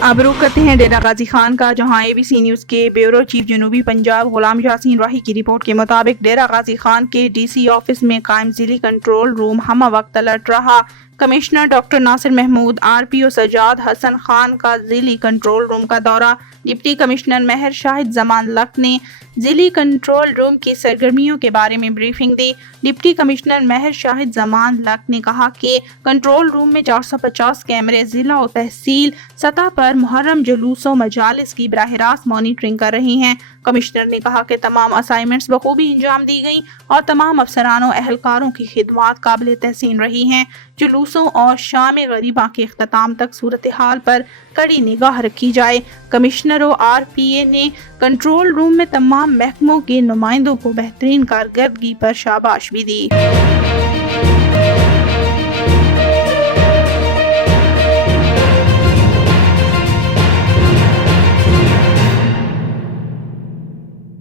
اب رخ کرتے ہیں ڈیرہ غازی خان کا، جہاں ABC نیوز کے بیورو چیف جنوبی پنجاب غلام یاسین راہی کی رپورٹ کے مطابق ڈیرہ غازی خان کے DC آفس میں قائم ذیلی کنٹرول روم ہمہ وقت الرٹ رہا۔ کمشنر ڈاکٹر ناصر محمود، RPO سجاد حسن خان کا ذیلی کنٹرول روم کا دورہ۔ ڈپٹی کمشنر مہر شاہد زمان لق نے ذیلی کنٹرول روم کی سرگرمیوں کے بارے میں بریفنگ دی۔ ڈپٹی کمشنر مہر شاہد زمان لق نے کہا کہ کنٹرول روم میں 450 کیمرے ضلع و تحصیل سطح پر محرم جلوسوں مجالس کی براہ راست مانیٹرنگ کر رہی ہیں۔ کمشنر نے کہا کہ تمام اسائنمنٹس بخوبی انجام دی گئیں اور تمام افسران و اہلکاروں کی خدمات قابل تحسین رہی ہیں۔ جلوسوں اور شام غریباں کے اختتام تک صورتحال پر کڑی نگاہ رکھی جائے۔ کمشنر و RPA نے کنٹرول روم میں تمام محکموں کے نمائندوں کو بہترین کارکردگی پر شاباش بھی دی۔